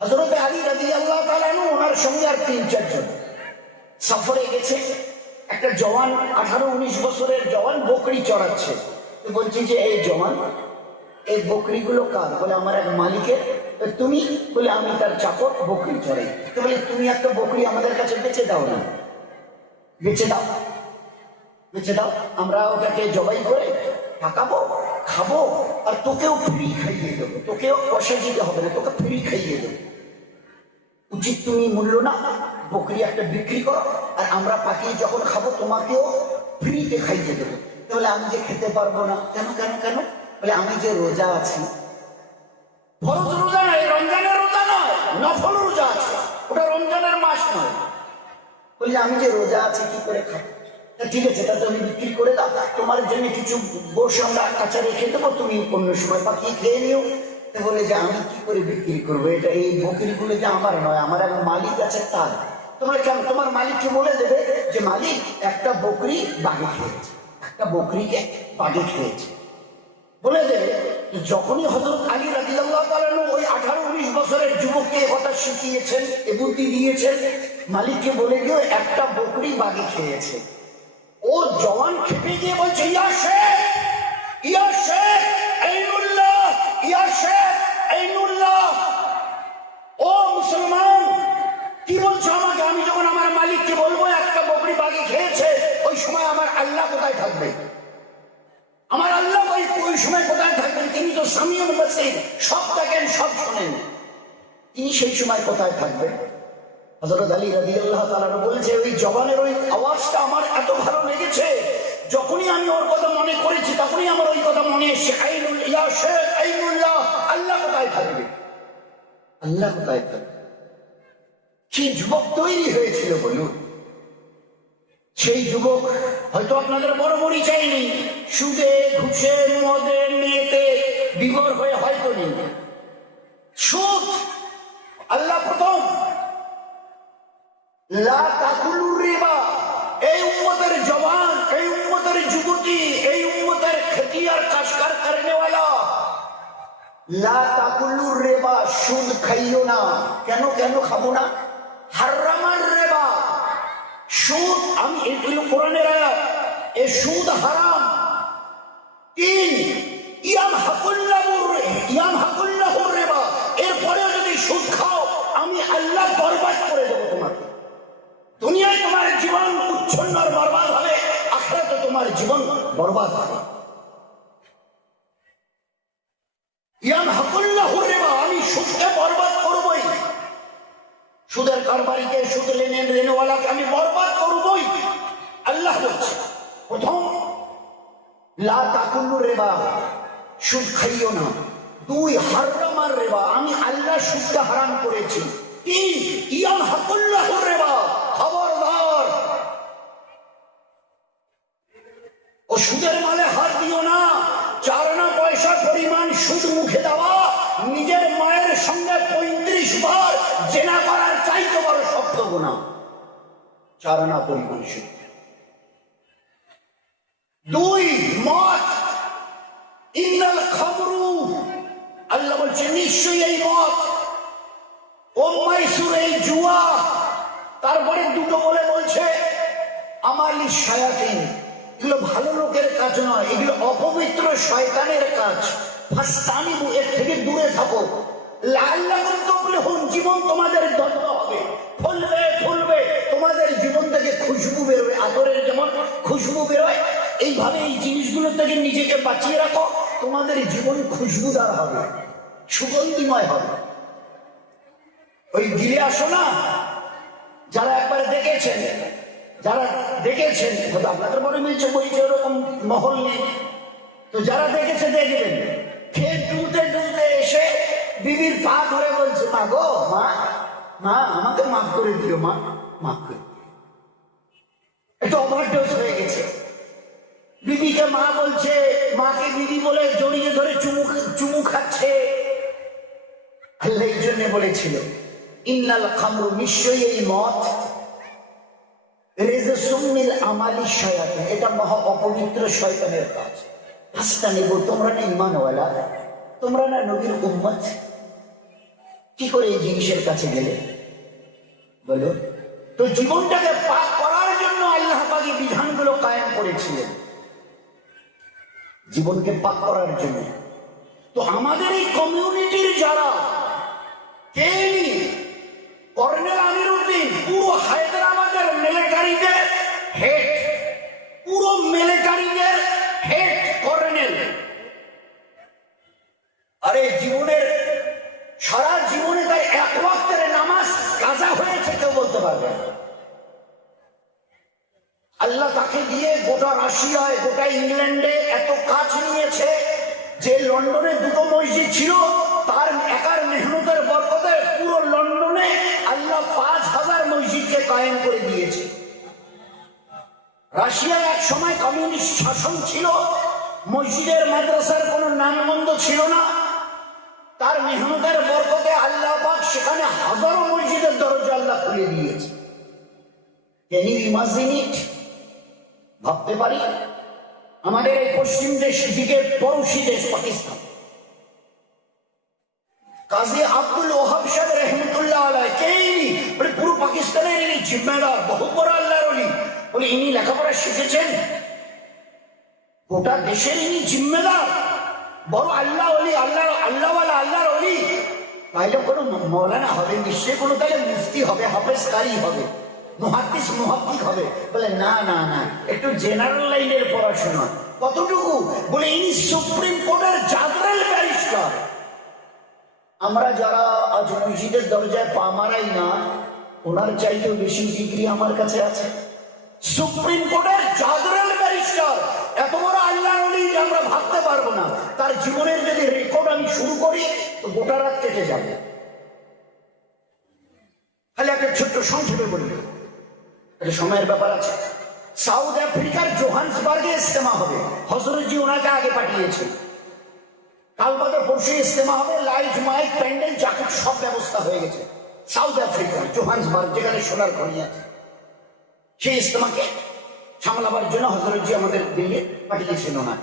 হজরত আলী রাজি আল্লাহ তালানু ওনার সঙ্গে আর তিন চারজন সফরে গেছে, একটা জওয়ান, আঠারো, উনিশ বছরের জওয়ান বকরি চড়াচ্ছে। বলছি যে, এই জওয়ান, এই বকরিগুলো কার? বলে, আমার এক মালিকের। তুমি? বলে, আমি তার চাকর, বকরি চড়াই। তো বলে, তুমি একটা বকরি আমাদের কাছে বেচে দাও না। বেচে দাও। বেচে দাও, আমরা ওটাকে জবাই করে পাকাবো খাব আর তোকেও ফ্রি খাইয়ে দেবো। তোকেও পয়সা দিতে হবে না, তোকে ফ্রি খাইয়ে দেবো। উচিত তুমি মূল্য না, বকরি একটা বিক্রি করো আর আমরা পাকিয়ে যখন খাব তোমাকেও ফ্রিতে খাইয়ে দেবো। তাহলে আমি যে খেতে পারব না, কেন কেন কেন? বলে আমি যে রোজা আছি, ফরজ রোজা নয়, রমজানের রোজা নয়, নফল রোজা আছে, ওটা রমজানের মাস নয়। বলি আমি যে রোজা আছি, কি করে খাব? ঠিক আছে তা তুমি বিক্রি করে দাও। তোমার জন্য কিছু বসে আমরা কাঁচা রেখে দেবো তুমি অন্য সময় পাখি খেয়ে নিও। বলে যে আমি কি করে বিক্রি করব? এটা এই বকরিগুলো যে আমার নয়, আমার এক মালিক আছে তার। তোমরা কেন, তোমার মালিককে বলে দেবে যে মালিক, একটা বকরি বাগে খেয়েছে, একটা বকরিকে বাগে খেয়েছে। বলে দেবে যখনই হজরত আলী রাজিয়াল্লাহ তালানু ওই আঠারো উনিশ বছরের যুবককে কথা শিখিয়েছেন, এ বুদ্ধি দিয়েছেন, মালিককে বলে গিয়ে একটা বকরি বাগে খেয়েছে। ও জওয়ান খেপে গিয়ে বলছে, ইয়া শেখ ইয়া শেখ, আইনুল্লাহ, ইয়া শেখ, আইনুল্লাহ, ও মুসলমান, কি বলছো আমাকে? আমি যখন আমার মালিককে বলব, একটা বকরি বাগে খেয়েছে, ওই সময় আমার আল্লাহ কোথায় থাকবে? আমার আল্লাহ ওই ওই সময় কোথায় থাকবেন? তিনি তো সামিউল বাসির সব দেখেন, সব শোনেন। তিনি সেই সময় কোথায় থাকবেন? হজরত আলী রাজি আল্লাহ তালার ওই জবানের ওই আওয়াজটা আমার এত ভালো লেগেছে, যখনই আমি ওর কথা মনে করেছি, তখনই আমার ওই কথা মনে এসছে, আইনুল, ইয়া শেখ আইনুল্লাহ আল্লাহ কোথায় থাকবে? আল্লাহ কোথায় থাকবে? কি যুবক তৈরি হয়েছিল বলুন। সেই যুবক হয়তো আপনাদের বড় পরিচয় নেই সুদে, ঘুষে, মদে মেয়েতে বিভোর হয়ে হয়তো নেই। সুদ আল্লাহ প্রথম রিবা এই তাকুলুর রেবা, সুদ খাইও না। কেন কেন খাব না? হারামার রেবা। সুদ, আমি এগুলো কোরআনের আয়াত। এ সুদ হারাম। তিন, ইয়াম হাকুল্লাহুর ইয়াম হাকুল্লাহুর রেবা। এরপরেও যদি সুদ খাও, আমি আল্লাহ বরবাদ করে দেবো তোমাকে দুনিয়ায় তোমার জীবন উচ্ছন্ন বরবাদ হবে, আখরাতে তোমার জীবন বরবাদ হবে। ইয়াম হাকুল্লাহুর রেবা, আমি সুদকে বরবাদ করবই। সুদের কারবারিকে, সুদ লেনেন রেনেওয়ালাকে আমি বরবাদ করবই। আল্লাহ বলছে, প্রথম, লা তাকুল্লু রেবা, সুদ খাইও না। দুই, হারামার রেবা, আমি আল্লাহ সুদকে হারাম করেছি। তিন ইয়াম হাকুল্লাহুর রেবা খবরদার ও সুদের মালে হাত দিও না চার না পয়সা পরিমাণ সুদ মুখে দেওয়া নিজের পঁয়ত্রিশ বার জেনা করার চাইতে বড় শব্দ গোনা চার না পরিমাণ দুই ইন্নাল খাবরু আল্লাহ বলছে, নিশ্চয়ই এই মদ ও মাইসুর এই জুয়া। তারপরে দুটো বলে বলছে আমার সায়াতিন এগুলো ভালো লোকের কাজ নয়, এগুলো অপবিত্র শয়তানের কাজ। ফাস্তানি এর থেকে দূরে থাকো। লাল্লাগুন তো হন জীবন তোমাদের দণ্ড হবে। ফুলবে ফুলবে। তোমাদের জীবন থেকে খুশবু বেরোবে আতরের যেমন খুশবু বেরোয়। এইভাবে এই জিনিসগুলো থেকে নিজেকে বাঁচিয়ে রাখো, তোমাদের জীবন খুশবুদার হবে, সুগন্ধিময় হবে। ওই গিলে আসো না। যারা একবারে দেখেছেন, যারা দেখেছেন আপনাদের মনে মিলছে বইছে ওরকম মহল নেই। তো যারা দেখেছে, দেখবেন। খেয়ে ডুবতে ডুবতে এসে বিবির পা ধরে বলছে, মা গো, মা মা, আমাকে মাফ করে দিও, মা, মাফ করে একটু ওভারডোজ হয়ে গেছে। মা বলছে, মাকে বলে জড়িয়ে ধরে চুমু চুমু খাচ্ছে। আল্লাহ জন্য বলেছিল, ইন্নাল খামরু নিশ্চয়ই এই মত রেজসুমিল আমালি শয়াতান এটা মহা অপবিত্র শয়তানের কাজ। হাসতা নেব তোমরা না ইমানওয়ালা? তোমরা না নবীর উম্মত? কি করে এই জিনিসের কাছে গেলে? বলো, তো জীবনটাকে পাক করার জন্য আল্লাহ পাকি বিধানগুলো কায়েম করেছিলেন। জীবনকে পাক করার জন্য। তো আমাদের এই কমিউনিটির যারা, কে? কর্নেল আমির উদ্দিন পুরো হায়দ্রাবাদের তার মেহনতের বরকতে আল্লাহ পাক সেখানে হাজারো মসজিদের দরজা আল্লাহ খুলে দিয়েছে। ক্যান ইউ ভাবতে পারি? আমাদের এই পশ্চিম দেশের দিকে পড়োশি দেশ পাকিস্তান। কাজী আব্দুল ওহাব সাহেব রহমতুল্লাহ আলাই কে ইনি? বলে, পুরো পাকিস্তানের ইনি জিম্মেদার, বহু বড় আল্লাহর অলি বলে, ইনি লেখাপড়া শিখেছেন। গোটা দেশের ইনি জিম্মেদার। বড় আল্লাহ অলি আল্লাহ আল্লাহওয়ালা, আল্লাহর অলি। তাইলে কোনো মৌলানা হবে, নিশ্চয়ই কোনো তাহলে মুফতি হবে হাফেজ কারি হবে মহাদিস মহাদ্দিক হবে। বলে, না না না, একটু জেনারেল লাইনের পড়াশোনা। কতটুকু? বলে, ইনি সুপ্রিম কোর্টের জাদরেল ব্যারিস্টার। আমরা যারা আজ মসজিদের দরজায় পা মারাই না, ওনার চাইতেও বেশি ডিগ্রি আমার কাছে আছে। সুপ্রিম কোর্টের জাদরেল ব্যারিস্টার এত বড় আল্লাহর অলি যে আমরা ভাবতে পারব না। তার জীবনের যদি রেকর্ড আমি শুরু করি, তো গোটা রাত কেটে যাবে। খালি একটা ছোট্ট সংক্ষেপে বলি। এটা সময়ের ব্যাপার আছে। সাউথ আফ্রিকার জোহান্সবার্গে ইস্তেমা হবে। হজরতজি ওনাকে আগে পাঠিয়েছে। কাল বাদে পরশু ইস্তেমা হবে, লাইট, মাইক, প্যান্ডেল, যা সব ব্যবস্থা হয়ে গেছে। সাউথ আফ্রিকা, জোহান্সবার্গ, যেখানে সোনার খনি আছে। সেই ইস্তেমাকে সামলাবার জন্য হজরতজি আমাদের দিল্লি পাঠিয়েছিল না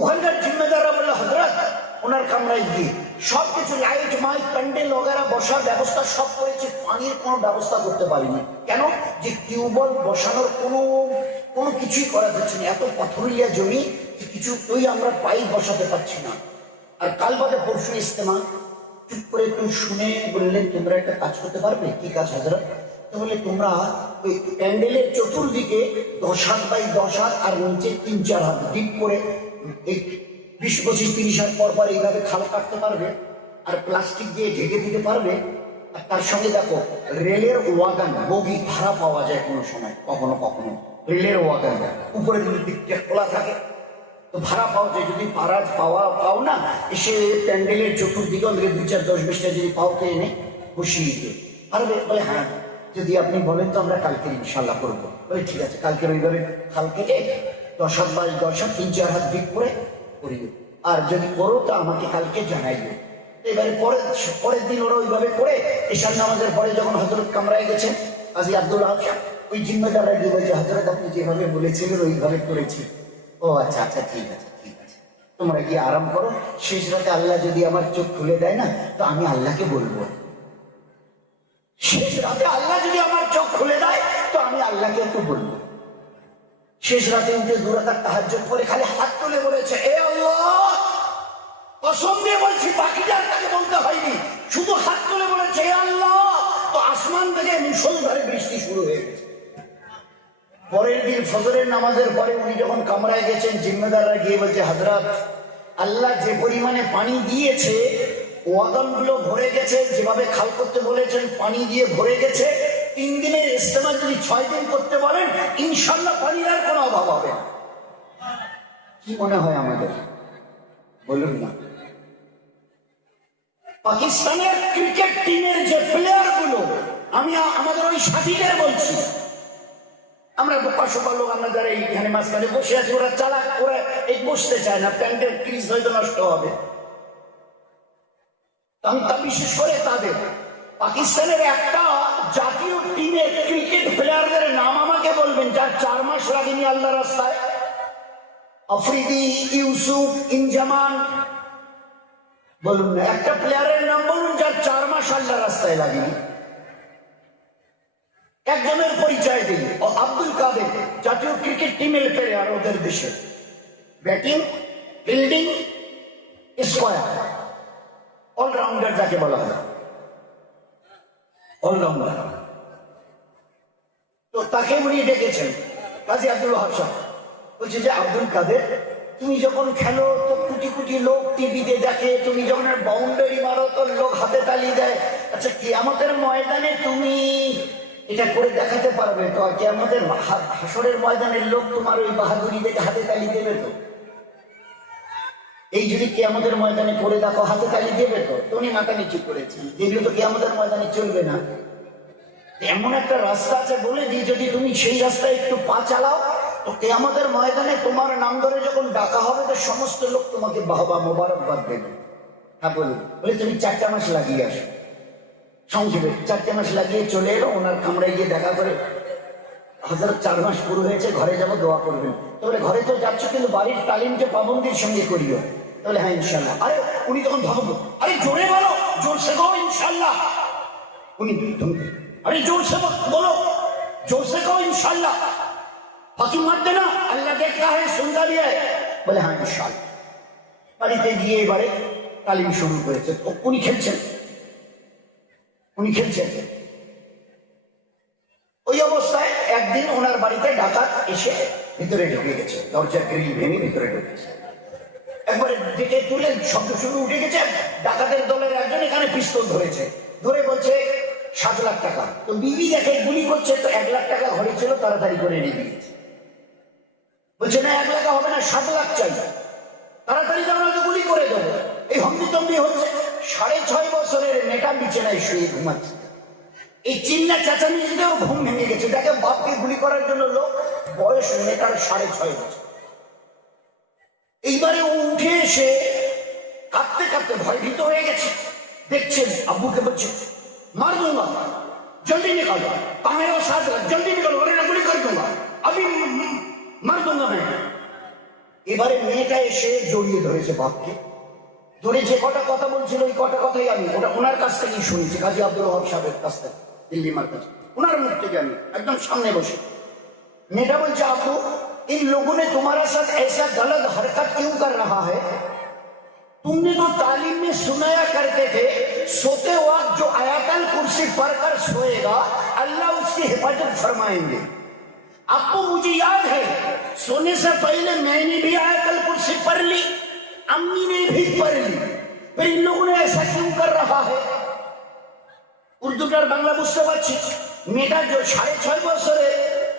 ওখানকার জিম্মেদাররা বলল, হজরত, ওনার কামরায় গিয়ে সব কিছু লাইট মাইক প্যান্ডেল ওগেরা বসার ব্যবস্থা সব করেছে, পানির কোনো ব্যবস্থা করতে পারিনি। কেন? যে টিউবওয়েল বসানোর কোনো কোনো কিছুই করা যাচ্ছে না। এত পাথরিয়া জমি যে কিছু কিছুই আমরা পাইপ বসাতে পারছি না। আর কাল বাদে পরশু ইস্তেমা চুপ করে একটু শুনে বললেন, তোমরা একটা কাজ করতে পারবে? কি কাজ হাজরা তো বলে তোমরা ওই প্যান্ডেলের চতুর্দিকে দশ হাত বাই দশ হাত আর নিচে তিন চার হাত ডিপ করে এই বিশ, পঁচিশ, তিরিশ হাত পর পর এইভাবে খাল কাটতে পারবে আর প্লাস্টিক দিয়ে ঢেকে দিতে পারবে। আর তার সঙ্গে দেখো, রেলের ওয়াগান বগি ভাড়া পাওয়া যায় কোনো সময়, কখনো কখনো। রেলের ওয়াগান উপরে যদি দিকটা খোলা থাকে। তো ভাড়া পাওয়া যায়, যদি পাড়া পাওয়া, পাও না, এসে প্যান্ডেলের চতুর্দিকে অন্তত দু চার, দশ বিশটা যদি পাও তো এনে বসিয়ে দিতে পারবে? বলে হ্যাঁ। যদি আপনি বলেন তো আমরা কালকে ইনশাল্লাহ করব। বলে, ঠিক আছে, কালকে ওইভাবে খাল কেটে দশ হাত বাই দশ হাত, তিন, চার হাত দিক করে করিও আর যদি করো তো আমাকে কালকে জানাইবে এবারে পরের পরের দিন ওরা ওইভাবে করে এশার নামাজের পরে যখন হজরত কামরায় গেছেন কাজী আব্দুল হাফসা ওই জিম্মেদাররা গিয়ে বলছে হজরত আপনি যেভাবে বলেছিলেন ওইভাবে করেছি। ও আচ্ছা আচ্ছা ঠিক আছে ঠিক আছে। তোমরা গিয়ে আরাম করো। শেষ রাতে আল্লাহ যদি আমার চোখ খুলে দেয় না, তো আমি আল্লাহকে বলব। শেষ রাতে আল্লাহ যদি আমার চোখ খুলে দেয়, তো আমি আল্লাহকে একটু বলব। শেষ রাতে উঠে দূরাতার সাহায্য করে খালি হাত তুলে বলেছে, এ আল্লাহ, কসম দিয়ে বলছি, বাকিটা আর তাকে বলতে হয়নি। শুধু হাত তুলে বলেছে, এ আল্লাহ, তো আসমান থেকে মুসলধারে বৃষ্টি শুরু হয়ে গেছে। পরের দিন ফজরের নামাজের পরে উনি যখন কামরায় গেছেন, জিম্মেদাররা গিয়ে বলছে, হাজরাত, আল্লাহ যে পরিমাণে পানি দিয়েছে ওয়াগনগুলো ভরে গেছে, যেভাবে খাল করতে বলেছেন, পানি দিয়ে ভরে গেছে, তিন দিনের ইস্তেমা যদি ছয় দিন করতে বলেন ইনশাল্লাহ পানির আর কোনো অভাব হবে কি মনে হয় আমাদের? বলুন না। পাকিস্তানের ক্রিকেট টিমের যে প্লেয়ারগুলো আমি আমাদের ওই সাথীদের বলছি। আমরা বোকা সোকা লোক, আমরা যারা এইখানে মাঝখানে বসে আছি, ওরা চালাক, ওরা এই বসতে চায় না। প্যান্টের ক্রিজ হয়তো নষ্ট হবে। আমি তা বিশেষ করে তাদের। পাকিস্তানের একটা জাতীয় টিমের ক্রিকেট প্লেয়ারদের নাম আমাকে বলবেন, যার চার মাস লাগেনি আল্লাহ রাস্তায়। আফ্রিদি, ইউসুফ, ইনজামান। বলুন না, একটা প্লেয়ারের নাম বলুন, যার চার মাস আল্লাহ রাস্তায় লাগেনি। একজনের পরিচয় ও আব্দুল কাদের, জাতীয় ক্রিকেট টিমের প্লেয়ার ওদের দেশে। Batting, fielding, square. অলরাউন্ডার যাকে বলা হয় অলরাউন্ডার তো তাকে উনি ডেকেছেন, কাজী আব্দুল ওয়াহাব সাহেব। বলছে যে, আব্দুল কাদের, তুমি যখন খেলো, তো কোটি কোটি লোক টিভিতে দেখে, তুমি যখন বাউন্ডারি মারো, তো লোক হাতে তালি দেয়। আচ্ছা কি আমাদের ময়দানে তুমি এটা করে দেখাতে পারবে, তো কি আমাদের হাসরের ময়দানের লোক তোমার ওই বাহাদুরি দেখে হাতে তালি দেবে তো? এই যদি কে আমাদের ময়দানে করে দেখো, হাতে তালি দেবে তো তো উনি মাথা নিচু করেছি। যেগুলো তো কে আমাদের ময়দানে চলবে না। এমন একটা রাস্তা আছে বলে দিই, যদি তুমি সেই রাস্তায় একটু পা চালাও, তো কে আমাদের ময়দানে তোমার নাম ধরে যখন ডাকা হবে, তো সমস্ত লোক তোমাকে বাহবা মোবারকবাদ দেবে। হ্যাঁ বলুন। বলে তুমি চারটা মাস লাগিয়ে আসো। সংক্ষেপে, চারটে মাস লাগিয়ে চলে এলো, ওনার কামড়ায় গিয়ে দেখা করে, হাজার চার মাস পুরো হয়েছে, ঘরে যাব, দোয়া করবেন। তাহলে ঘরে তো যাচ্ছ, কিন্তু বাড়ির তালিমকে পাবন্দির সঙ্গে করিও। তাহলে হ্যাঁ ইনশাল্লাহ আরে, উনি তখন ভাববো আরে, জোরে বলো জোর সে গো ইনশাল্লাহ উনি আরে জোর সে বলো জোর সে গো ইনশাল্লাহ ফাঁকি মারতে না, আল্লাহ দেখা হয় সুন্দর দিয়ে বলে হ্যাঁ ইনশাল্লাহ বাড়িতে গিয়ে এবারে তালিম শুরু করেছে। উনি খেলছেন। উনি খেলছেন। ওই অবস্থায় একদিন ওনার বাড়িতে ডাকাত এসে ভিতরে ঢুকে গেছে। দরজা গ্রিল ভেঙে ভিতরে ঢুকেছে একবারে ডেকে তুলে শব্দ শুরু উঠে গেছে ডাকাতের দলের একজন এখানে পিস্তল ধরেছে। ধরে বলছে, সাত লাখ টাকা। তো বিবি দেখে গুলি করছে, তো এক লাখ টাকা ঘরে ছিল, তাড়াতাড়ি করে নিয়ে দিয়েছে। বলছে, না, এক লাখ হবে না, সাত লাখ চাই। তাড়াতাড়ি যেন ওকে গুলি করে দেবো। এই হম্বি তম্বি হচ্ছে, সাড়ে ছয় বছরের মেয়েটা বিছানায় শুয়ে ঘুমাচ্ছে। এই চিন্না চেঁচামেচিতে ওর ঘুম ভেঙে গেছে। দেখে বাপকে গুলি করার জন্য লোক, বয়স মেয়েটার সাড়ে ছয় বছর। এইবারে ও উঠে এসে কাঁদতে কাঁদতে ভয়ভীত হয়ে গেছে। দেখছেন আব্বুকে বলছে, মার দুঙ্গা জলদি নিকালো কাহে ও সাথ জলদি নিকালো ওরে গুলি করে দুঙ্গা আমি মার দুঙ্গা মেয়ে এবারে মেয়েটা এসে জড়িয়ে ধরেছে বাপকে। ধরে যে কটা কথা বলছিল, ওই কটা কথাই আমি, ওটা ওনার কাছ থেকেই শুনেছি, কাজী আব্দুল ওহাব সাহেবের কাছ থেকে, দিল্লি মার কাছে ওনার মুখ থেকে আমি, একদম সামনে বসে। মেয়েটা বলছে, আব্বু इन लोगों ने तुम्हारे साथ ऐसा गलत हरकत क्यों कर रहा है तुमने तो तालीम में सुनाया करते थे सोते वक्त जो आयातल कुर्सी पढ़कर सोएगा अल्लाह उसकी हिफाजत फरमाएंगे आपको मुझे याद है सोने से पहले मैंने भी आयातल कुर्सी पढ़ ली अम्मी ने भी पढ़ ली फिर इन लोगों ने ऐसा क्यों कर रहा है উর্দুটার বাংলা বুঝতে পারছি মেয়েটা জ- সাড়ে ছয় বছরে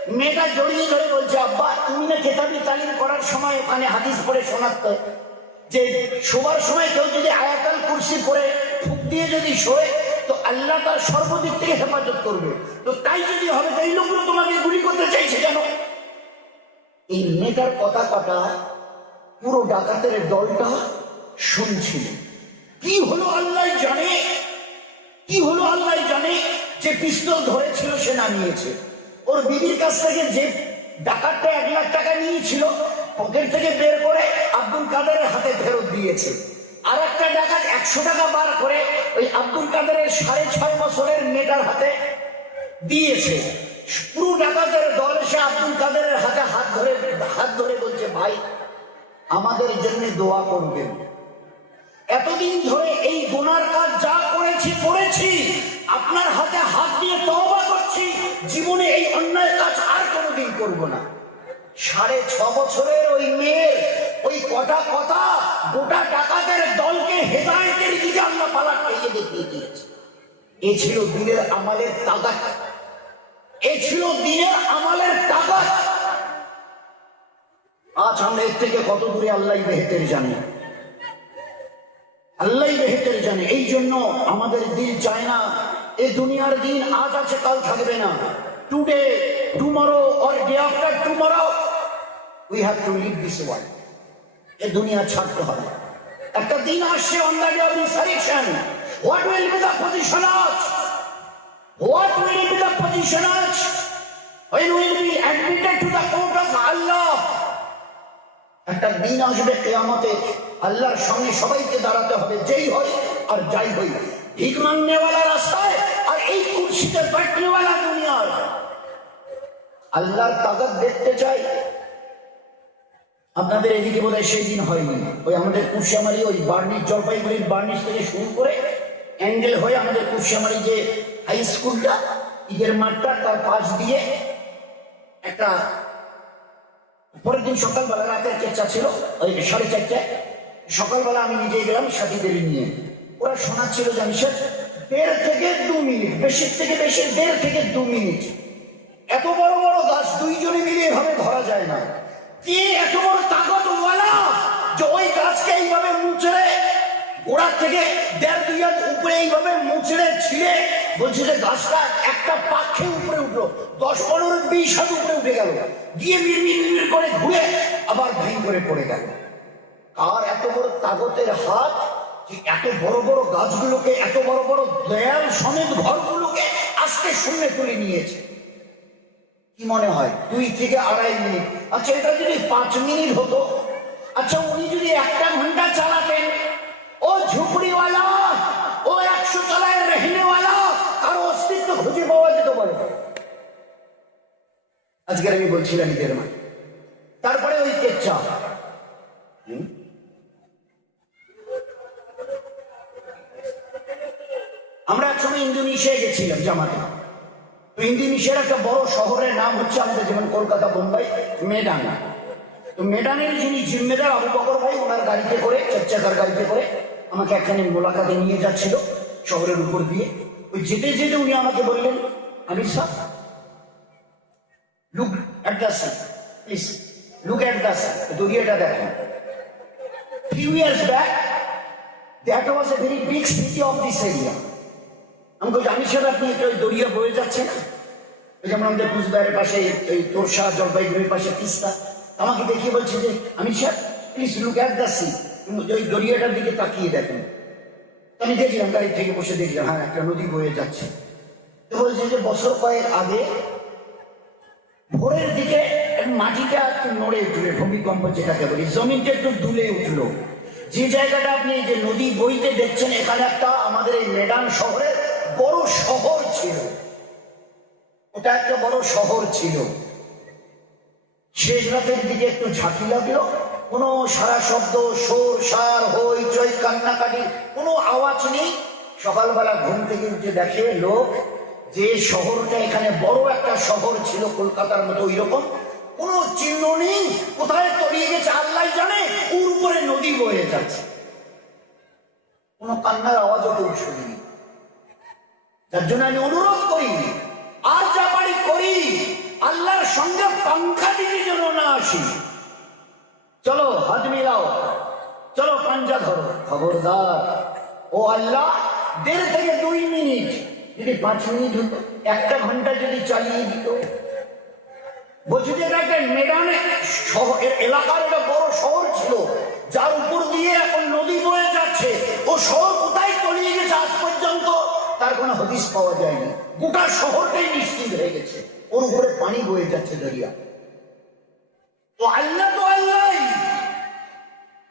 মেয়েটা জড়িয়ে ধরে বলছে, আব্বা, তুমি না কেতাবি তালিম করার সময় ওখানে হাদিস পড়ে শোনাতে। যে শোবার সময় কেউ যদি আয়াতাল কুরসি পড়ে, ফুক দিয়ে যদি শোয়, তো আল্লাহ তার সর্বদিক থেকে হেফাজত করবে। তো তাই যদি হবে, তো এই লোকগুলো তোমাকে গুলি করতে চাইছে কেন? এই মেয়েটার কথা কথা পুরো ডাকাতের দলটা শুনছিল। কি হলো আল্লাহ জানে? কি হলো আল্লাহ জানে? যে পিস্তল ধরেছিল সে নামিয়েছে। ওর বিবির কাছ থেকে যে ডাকাতটা এক লাখ টাকা নিয়েছিল, পকেট থেকে বের করে আব্দুল কাদেরের হাতে ফেরত দিয়েছে। আর একটা ডাকাত একশো টাকা বার করে ওই আব্দুল কাদেরের সাড়ে ছয় বছরের মেয়েটার হাতে দিয়েছে। পুরো ডাকাতের দল এসে আব্দুল কাদেরের হাতে হাত ধরে হাত ধরে বলছে, ভাই, আমাদের জন্য দোয়া করবেন। এতদিন ধরে এই গোনার কাজ যা করেছি করেছি। আপনার হাতে হাত দিয়ে তওবা করছি জীবনে এই অন্যায় কাজ আর কোনোদিন করব না। সাড়ে ছ বছরের ওই মেয়ের ওই কটা কথা গোটা টাকাদের দলকে হেদায়তের দিকে আল্লাহ পালা খাইয়ে দেখিয়ে দিয়েছে। এ ছিল দিনের আমালের তাগাত এ ছিল দিনের আমালের তাগাত আজ আমরা এর থেকে কত দূরে আল্লাহ বেহেতের জানি। আল্লাহ বেহেতের জানে। এই জন্য আমাদের দিন চায় না এই দুনিয়ার দিন আজ আছে, কাল থাকবে না। Today tomorrow or day after tomorrow we have to leave this world এ দুনিয়া ছাড়তে হবে। একটা দিন আসছে on the day of what will be the position আজ? What will be the position আজ? We will be admitted to the court of Allah. একটা দিন আসবে কেয়ামতে আল্লাহর সামনে সবাইকে দাঁড়াতে হবে, যেই হয় আর যাই হই ভিক মাংনেওয়ালা রাস্তায় আর এই কুর্সিতে बैठनेवाला দুনিয়ার আল্লাহর তাকত দেখতে চাই আপনাদের এদিকে বোধহয় সেই দিন হয়নি ওই আমাদের কুশিয়ামারি ওই বার্নিশ জলপাইগুড়ির বার্নিশ থেকে শুরু করে অ্যাঙ্গেল হয়ে আমাদের কুশিয়ামারি যে হাই স্কুলটা ঈদের মাঠটা তার পাশ দিয়ে একটা পরের দিন সকালবেলা রাতের চেষ্টা ছিল ওই সাড়ে চারটায় সকালবেলা আমি নিজে গেলাম সাথীদের নিয়ে ওরা শোনাচ্ছিল জানিস দেড় থেকে দু মিনিট বেশি থেকে বেশি দেড় থেকে দু মিনিট। এত বড় বড় গাছ দুইজনে মিলে এভাবে ধরা যায় না। কে এত বড় তাকতওয়ালা যে ওই গাছকে এইভাবে মুচড়ে গোড়ার থেকে দেড় দুই হাত উপরে এইভাবে মুচড়ে ছিঁড়ে। বলছে যে গাছটা একটা পাখে উপরে উঠল, দশ পনেরো বিশ হাত উপরে উঠে গেল। গিয়ে মির মির করে ঘুরে আবার ভাই করে পড়ে গেল। আর এত বড় তাগতের হাত এত বড় বড় গাছগুলোকে, এত বড় বড় দেয়াল সমেত ঘরগুলোকে আজকে শূন্য তুলে নিয়েছে। কি মনে হয়? দুই থেকে আড়াই মিনিট। আচ্ছা এটা যদি পাঁচ মিনিট হতো আচ্ছা উনি যদি একটা ঘণ্টা চালাতেন, ও ঝুপড়িওয়ালা, ও একশো তলায় রেহনেওয়ালা, কারও অস্তিত্ব খুঁজে পাওয়া যেত বলে আজকের আমি বলছিলাম ঈদের মানে তারপরে ওই কেচ্ছা। আমরা একসময় ইন্দোনেশিয়ায় গেছিলাম জামাতে। তো ইন্দোনেশিয়ার একটা বড় শহরের নাম হচ্ছে আমাদের যেমন কলকাতা বোম্বাই মেডান। তো মেডানের যিনি জিম্মেদার আবু বকর ভাই ওনার গাড়িতে করে চার গাড়িতে করে আমাকে একখানে মোলাকাতে নিয়ে যাচ্ছিল শহরের উপর দিয়ে। ওই যেতে যেতে উনি আমাকে বললেন আমি সাহ look at the sun please look at the sun দরিয়াটা দেখেন। Few years back, that was a very big city of this area. আমি বলছি আমি স্যার আপনি ওই দরিয়া বয়ে যাচ্ছে না যেমন আমাদের কুচবিহারের পাশে, এই তোরসা জলপাইগুড়ির পাশে তিস্তা। আমাকে দেখিয়ে বলছে যে, আমি sir please look at the sea ওই দরিয়াটার দিকে তাকিয়ে দেখেন। আমি দেখলাম, গাড়ি থেকে বসে দেখলাম হ্যাঁ একটা নদী বয়ে যাচ্ছে। তো বলছে যে, বছর কয়েক আগে ভোরের দিকে মাটিটা একটু নড়ে উঠল, ভূমিকম্প যেটাকে বলি, জমিনটা একটু দুলে উঠল। যে জায়গাটা আপনি যে নদী বইতে দেখছেন, এখানে একটা আমাদের এই মেডান শহরের বড় শহর ছিল। ওটা একটা বড় শহর ছিল। শেষ রাতের দিকে একটু ঝাঁকি লাগল। কোনো সারা শব্দ সোর সার, হই, চই, কান্নাকাটি, কোনো আওয়াজ নেই। সকালবেলা ঘুম থেকে উঠে দেখে লোক যে শহরটা এখানে বড় একটা শহর ছিল কলকাতার মতো ওই রকম কোনো চিহ্ন নেই। কোথায় তলিয়ে গেছে আল্লাহ জানে, ওর উপরে নদী বয়ে যাচ্ছে। কোনো কান্নার আওয়াজও কেউ শুনিনি। যার জন্য আমি অনুরোধ করি, আর যা পারি করি, আল্লাহর সঙ্গে পাংখা দিতে যেন না আসি। চলো, হাত মিলাও। চলো, পাঞ্জা ধরো। খবরদার। ও আল্লাহ, দেড় থেকে দুই মিনিট। যদি পাঁচ মিনিট হতো, একটা ঘণ্টা যদি চালিয়ে দিত। বলছি যে একটা মেডানে এলাকার একটা বড় শহর ছিল। যার উপর দিয়ে এখন নদী বয়ে যাচ্ছে। ও শহর কোথায় তলিয়ে গেছে আজ পর্যন্ত? তার কোনো হদিস পাওয়া যায়নি। গোটা শহরটাই নিশ্চিত হয়ে গেছে। ওর উপরে পানি বয়ে যাচ্ছে দরিয়া। তো আল্লাহ তো Allah.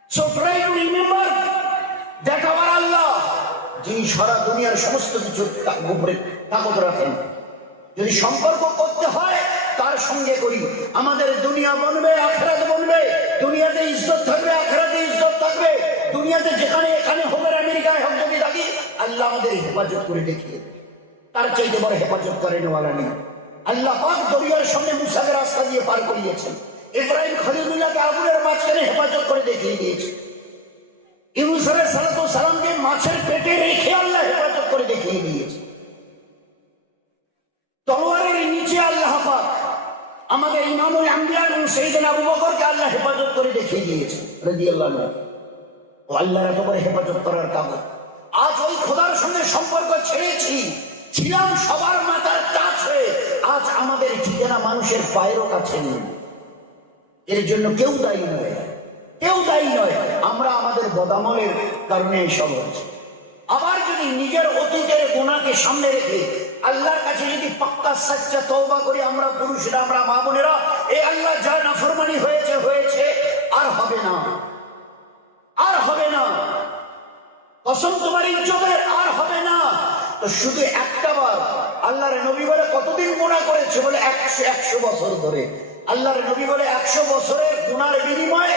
So try to remember that our Allah. যিনি সারা দুনিয়ার সমস্ত কিছু উপরে তাকত রাখেন। যদি সম্পর্ক করতে হয়, তার সঙ্গে করি। আমাদের দুনিয়া বনবে, আখরাত বনবে। দুনিয়াতে ইজ্জত থাকবে, আখরাতে ইজ্জত থাকবে। দুনিয়াতে যেখানে এখানে হোক আর আমেরিকায় হোক, যদি থাকি, আল্লাহ আমাদের হেফাজত করে দেখিয়ে তার চাইতে বড় হেফাজত করে নেওয়ালা নেই। আল্লাহ পাক দরিয়ার সামনে মুসাকে রাস্তা দিয়ে পার করিয়েছেন। ইব্রাহিম খলিলুল্লাহকে আগুনের মাঝখানে হেফাজত করে দেখিয়ে দিয়েছে। ইউনুস আলাইহিস সালাতু সালামকে মাছের পেটে রেখে আল্লাহ হেফাজত করে দেখিয়ে দিয়েছে। তলোয়ারের নিচে আল্লাহ পাক আমাদের ইমামুল আম্বিয়া এবং সেইদিন আবু বকরকে আল্লাহ হেফাজত করে দেখিয়ে দিয়েছে, রাদিয়াল্লাহু আনহু। ও আল্লাহর এত করে হেফাজত করার কাগজ আজ ওই খোদার সঙ্গে সম্পর্ক ছেড়েছি। ছিলাম সবার মাথার কাছ আজ আমাদের ঠিকানা মানুষের পায়েরও কাছে নেই। এর জন্য কেউ দায়ী নয়। কেউ দায়ী নয়। আমরা আমাদের বদামলের কারণে এইসব হচ্ছে। আবার যদি নিজের অতীতের গুণাকে সামনে রেখে আল্লাহর কাছে যদি পাক্কা সাচ্চা তওবা করি, আমরা পুরুষরা, আমরা মা বোনেরা এই আল্লাহ যা নাফরমানি হয়েছে হয়েছে, আর হবে না। আর হবে না। কসম তোমার ইজ্জতের আর হবে না। তো শুধু একটা বার আল্লাহর নবী বলে কতদিন গুণা করেছে বলে একশো একশো বছর ধরে। আল্লাহর নবী বলে একশো বছরের গুণার বিনিময়ে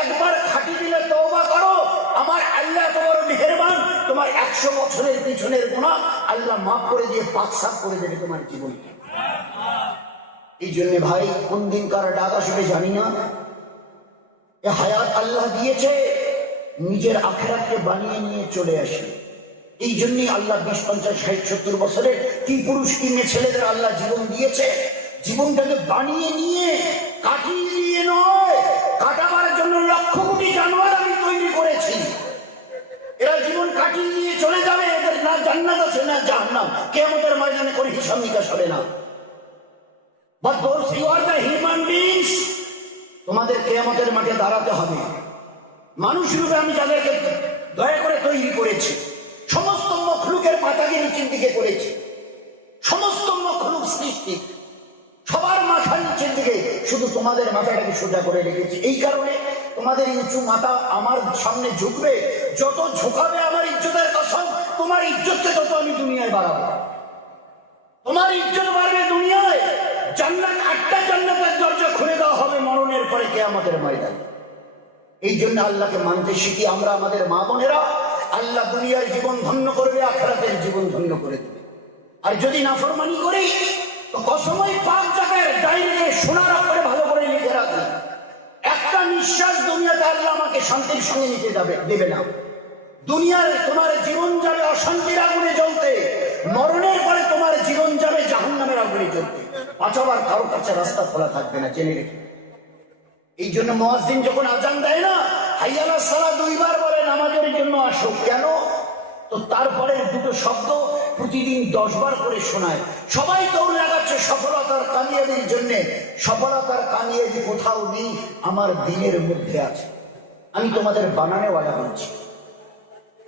একবার খাটি দিলে তওবা করো। আমার আল্লাহ তোমার মেহেরবান। তোমার একশো বছরের পিছনের গুণা আল্লাহ মাফ করে দিয়ে পাক সাফ করে দেবে তোমার জীবনকে এই জন্য ভাই, কোন দিন কার ডাক আসবে জানি না। এ হায়াত আল্লাহ দিয়েছে। নিজের আখেরাতকে বানিয়ে নিয়ে চলে আসে। এই জন্যই আল্লাহ বিশ পঞ্চাশ ষাট সত্তর বছরের কি পুরুষ কি মেয়ে ছেলেদের আল্লাহ জীবন দিয়েছে? জীবনটাকে বানিয়ে নিয়ে কাটিয়ে নিয়ে নয় কাটাবার জন্য লক্ষ কোটি জানোয়ার আমি তৈরি করেছি। এরা জীবন কাটিয়ে নিয়ে চলে যাবে এদের না জান্নাত আছে না জাহান্নাম। কেমতের ময়দানে করে হিসাব নিকাশ হবে না। But those you are the human beings, তোমাদের কেয়ামতের মাঠে দাঁড়াতে হবে। মানুষ রূপে আমি যাদেরকে দয়া করে তৈরি করেছি, সমস্ত মখলুকের মাথাকে নিচের দিকে করেছি, সমস্ত মখলুক সৃষ্টি, সবার মাথা নিচের দিকে শুধু তোমাদের মাথাটাকে সোজা করে রেখেছি। এই কারণে তোমাদের উঁচু মাথা আমার সামনে ঝুঁকবে, যত ঝুঁকাবে আমার ইজ্জতের কসম, তোমার ইজ্জতকে তত আমি দুনিয়ায় বাড়াবো। তোমার ইজ্জত বাড়বে দুনিয়ায়। জান্নাত আটটা জান্নাতের দরজা খুলে দেওয়া হবে মরণের পরে কে আমাদের ময়দান। এই জন্য আল্লাহকে মানতে শিখি আমরা আমাদের মা বোনেরা। আল্লাহ দুনিয়ার জীবন ধন্য করবে, আখরাতের জীবন ধন্য করে দেবে। আর যদি নাফরমানি করি, তো কসময় পাঁচ জায়গায় ডাইরিতে সোনার করে ভালো করে লিখে রাখি একটা নিঃশ্বাস দুনিয়াতে আল্লাহ আমাকে শান্তির সঙ্গে নিতে যাবে, দেবে না। দুনিয়ার তোমার জীবন যাবে অশান্তির আগুনে জ্বলতে, মরণের পরে তোমার জীবন যাবে জাহান নামের আগুনে জ্বলতে। বাঁচাবার কারও কাছে রাস্তা খোলা থাকবে না, জেনে রেখে। এই জন্য মহাজিন যখন আজান দেয় না, হাইয়ালা সালা দুইবার বলে, নামাজের জন্য আসো। কেন? তো তারপরে দুটো শব্দ প্রতিদিন দশ বার করে শোনায়। সবাই দৌড় লাগাচ্ছে সফলতার কামিয়াবির জন্য। সফলতার কামিয়াবি কোথাও নেই, আমার দিনের মধ্যে আছে। আমি তোমাদের বানানে বানানেওয়ালা বলছি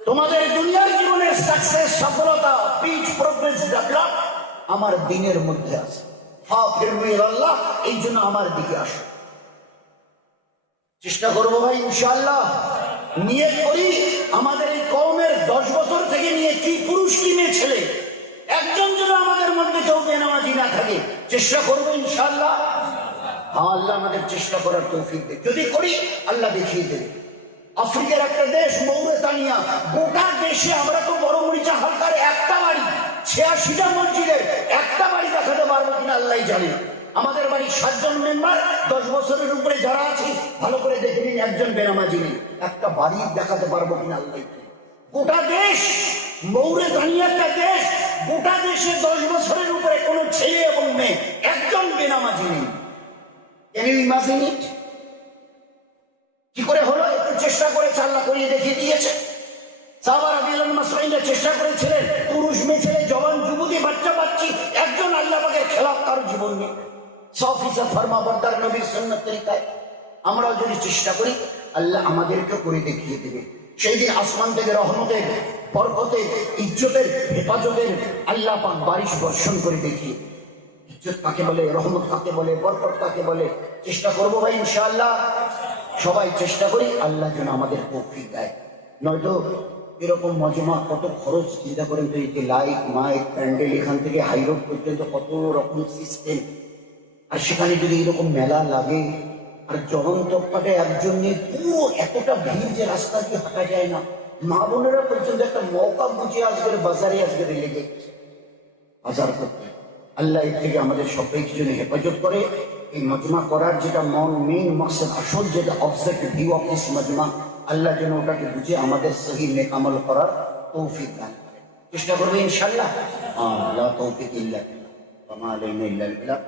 তোমাদের দুনিয়ার জীবনের সাকসেস সফলতা পিচ প্রোগ্রেস ডেভেলপ আমার দিনের মধ্যে আছে। ফা ফিরবি আল্লাহ এই জন্য আমার দিকে আসো। চেষ্টা করব ভাই, ইনশাআল্লাহ। নিয়ে করি। আমাদের এই কওমের দশ বছর থেকে নিয়ে কি পুরুষ কি মেয়ে ছেলে? একজন যেন আমাদের মধ্যে কেউ বেনামাজি না থাকে। চেষ্টা করব ইনশাল্লাহ হ্যাঁ আল্লাহ আমাদের চেষ্টা করার তৌফিক দেবে যদি করি, আল্লাহ দেখিয়ে দেবে। আফ্রিকার একটা দেশ, মৌরেতানিয়া। গোটা দেশে আমরা তো বড় মরিচা হালকার একটা বাড়ি, ছিয়াশিটা মসজিদের একটা বাড়ি দেখাতে পারব কিনা আল্লাহ জানে। আমাদের বাড়ির সাতজন মেম্বার দশ বছরের উপরে যারা আছে, ভালো করে দেখে নিন একজন বেনামাজি নেই। একটা বাড়ি দেখাতে পারব কিনা গোটা দেশ, মৌরে দাঁড়িয়ে একটা দেশ, গোটা দেশে দশ বছরের উপরে কোনো ছেলে এবং মেয়ে, একজন বেনামাজি নেই। কি করে হলো? একটু চেষ্টা করে চাল্লা করিয়ে দেখিয়ে দিয়েছে। চেষ্টা করেছিলেন, পুরুষ মেয়ে ছেলে, জওয়ান, যুবতী, বাচ্চা, বাচ্চি, একজন আল্লাহ পাকের খেলাফ কারও জীবন নেই সফিসা ফরমা বর্দার নবীর সন্ন্যত আমরাও যদি চেষ্টা করি, আল্লাহ আমাদেরকে করে দেখিয়ে দেবে। সেই দিন আসমান থেকে রহমতের, বরকতের, ইজ্জতের, হেফাজতের আল্লাহ পাক বারিশ বর্ষণ করে দেখিয়ে ইজ্জত কাকে বলে, রহমত কাকে বলে, বরকত কাকে বলে, চেষ্টা করব ভাই, ইনশাআল্লাহ। সবাই চেষ্টা করি, আল্লাহ যেন আমাদের তৌফিক দেয়। নয়তো এরকম মজমা, কত খরচ, চিন্তা করেন তো যে লাইট, মাইক, প্যান্ডেল, এখান থেকে হাইরোড পর্যন্ত কত রকম সিস্টেম আর সেখানে যদি এরকম মেলা লাগে, আর জগন তপ্পাটে একজন নিয়ে পুরো এতটা ভিড় যে রাস্তা দিয়ে হাঁটা যায় না, মা বোনেরা পর্যন্ত একটা মৌকা বুঝে আসবে বাজারে আসবে লেগে বাজার করতে। আল্লাহ এর থেকে আমাদের সবাইকে জন্য হেফাজত করে। এই মজমা করার যেটা মন মেইন মকসদ আসল যেটা অবজেক্ট ভিউ অফ দিস মজমা, আল্লাহ যেন ওটাকে বুঝে আমাদের সহি নেক আমল করার তৌফিক দান চেষ্টা করবে ইনশাল্লাহ আল্লাহ তৌফিক ইল্লা বিল্লাহ। ওয়া মা আলাইনা ইল্লা আল বালাগ।